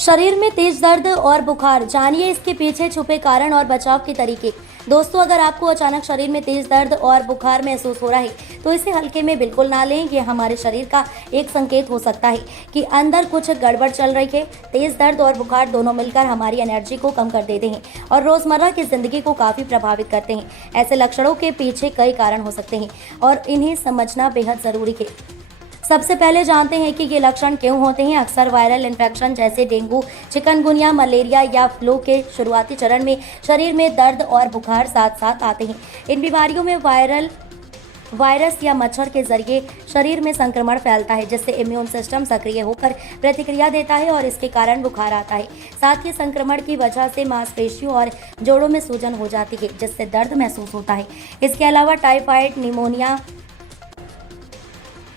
शरीर में तेज दर्द और बुखार, जानिए इसके पीछे छुपे कारण और बचाव के तरीके। दोस्तों, अगर आपको अचानक शरीर में तेज दर्द और बुखार महसूस हो रहा है तो इसे हल्के में बिल्कुल ना लें। ये हमारे शरीर का एक संकेत हो सकता है कि अंदर कुछ गड़बड़ चल रही है। तेज दर्द और बुखार दोनों मिलकर हमारी एनर्जी को कम कर देते हैं और रोजमर्रा की जिंदगी को काफी प्रभावित करते हैं। ऐसे लक्षणों के पीछे कई कारण हो सकते हैं और इन्हें समझना बेहद जरूरी है। सबसे पहले जानते हैं कि ये लक्षण क्यों होते हैं। अक्सर वायरल इन्फेक्शन जैसे डेंगू, चिकनगुनिया, मलेरिया या फ्लू के शुरुआती चरण में शरीर में दर्द और बुखार साथ साथ आते हैं। इन बीमारियों में वायरस या मच्छर के जरिए शरीर में संक्रमण फैलता है, जिससे इम्यून सिस्टम सक्रिय होकर प्रतिक्रिया देता है और इसके कारण बुखार आता है। साथ ही संक्रमण की वजह से मांसपेशियों और जोड़ों में सूजन हो जाती है, जिससे दर्द महसूस होता है। इसके अलावा typhoid, pneumonia,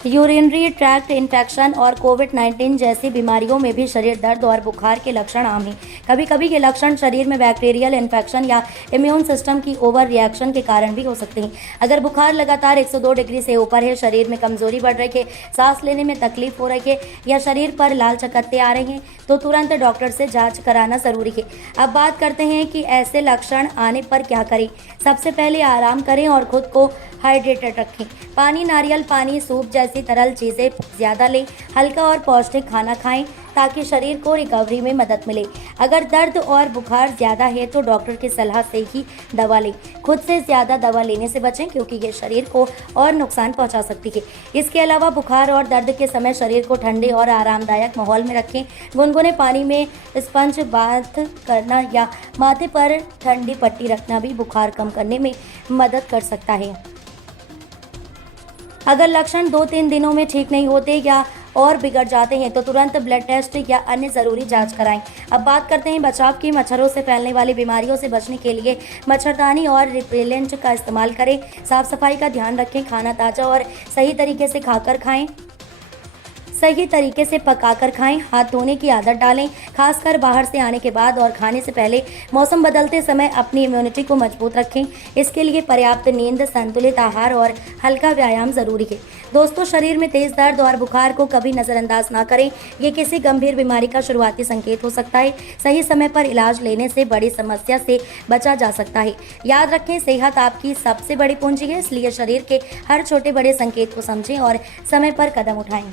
urinary tract infection और कोविड-19 जैसी बीमारियों में भी शरीर दर्द और बुखार के लक्षण आम हैं। कभी कभी ये लक्षण शरीर में बैक्टीरियल इन्फेक्शन या इम्यून सिस्टम की ओवर रिएक्शन के कारण भी हो सकते हैं। अगर बुखार लगातार 102 डिग्री से ऊपर है, शरीर में कमजोरी बढ़ रही है, सांस लेने में तकलीफ हो रही है या शरीर पर लाल चकत्ते आ रहे हैं तो तुरंत डॉक्टर से जाँच कराना जरूरी है। अब बात करते हैं कि ऐसे लक्षण आने पर क्या करें। सबसे पहले आराम करें और खुद को हाइड्रेटेड रखें। पानी, नारियल पानी, सूप जैसी तरल चीज़ें ज़्यादा लें। हल्का और पौष्टिक खाना खाएं ताकि शरीर को रिकवरी में मदद मिले। अगर दर्द और बुखार ज़्यादा है तो डॉक्टर की सलाह से ही दवा लें। खुद से ज़्यादा दवा लेने से बचें क्योंकि ये शरीर को और नुकसान पहुंचा सकती है। इसके अलावा बुखार और दर्द के समय शरीर को ठंडे और आरामदायक माहौल में रखें। गुनगुने पानी में स्पंज बाथ करना या माथे पर ठंडी पट्टी रखना भी बुखार कम करने में मदद कर सकता है। अगर लक्षण 2-3 दिनों में ठीक नहीं होते या और बिगड़ जाते हैं तो तुरंत ब्लड टेस्ट या अन्य ज़रूरी जांच कराएं। अब बात करते हैं बचाव की। मच्छरों से फैलने वाली बीमारियों से बचने के लिए मच्छरदानी और रिपेलेंट का इस्तेमाल करें। साफ सफाई का ध्यान रखें। खाना ताज़ा और सही तरीके से पकाकर खाएं। हाथ धोने की आदत डालें, खासकर बाहर से आने के बाद और खाने से पहले। मौसम बदलते समय अपनी इम्यूनिटी को मजबूत रखें। इसके लिए पर्याप्त नींद, संतुलित आहार और हल्का व्यायाम जरूरी है। दोस्तों, शरीर में तेज दर्द और बुखार को कभी नज़रअंदाज ना करें। ये किसी गंभीर बीमारी का शुरुआती संकेत हो सकता है। सही समय पर इलाज लेने से बड़ी समस्या से बचा जा सकता है। याद रखें, सेहत आपकी सबसे बड़ी पूंजी है, इसलिए शरीर के हर छोटे बड़े संकेत को समझें और समय पर कदम उठाएं।